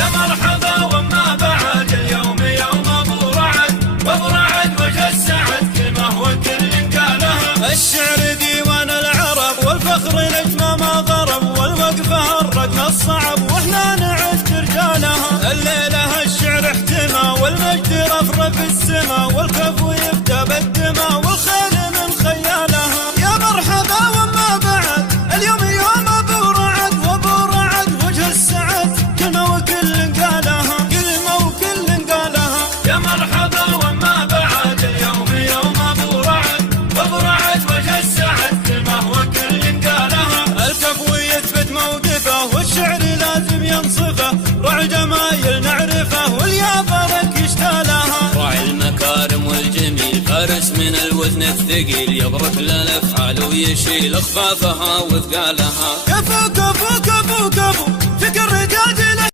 يا مرحبا وما بعد اليوم يوم ابو رعد وجه السعد كلمه وكل قالها. الشعر ديوان العرب والفخر نجمه ما ضرب، والوقفه الرقم الصعب واحنا نعد رجالها. الليله الشعر احتمى والمجد رفرف السما، والكفو يبدا بالدمى والخيل من خيالها. يا مرحبا وما بعد اليوم يوم ابو رعد وجه السعد كلمه وكل قالها، كلمه وكل قالها. يا مرحبا وما بعد اليوم يوم ابو رعد وجه السعد كلمه وكل قالها. الكفو يثبت موقفه والشعر لازم ينصفه، راعي جمايل نعرفه واليافرك يشتالها. راعي المكارم والجميل فارس من الوزن الثقيل، يبرك للافعال ويشيل اخفافها وثقالها. كفو كفو كفو كفو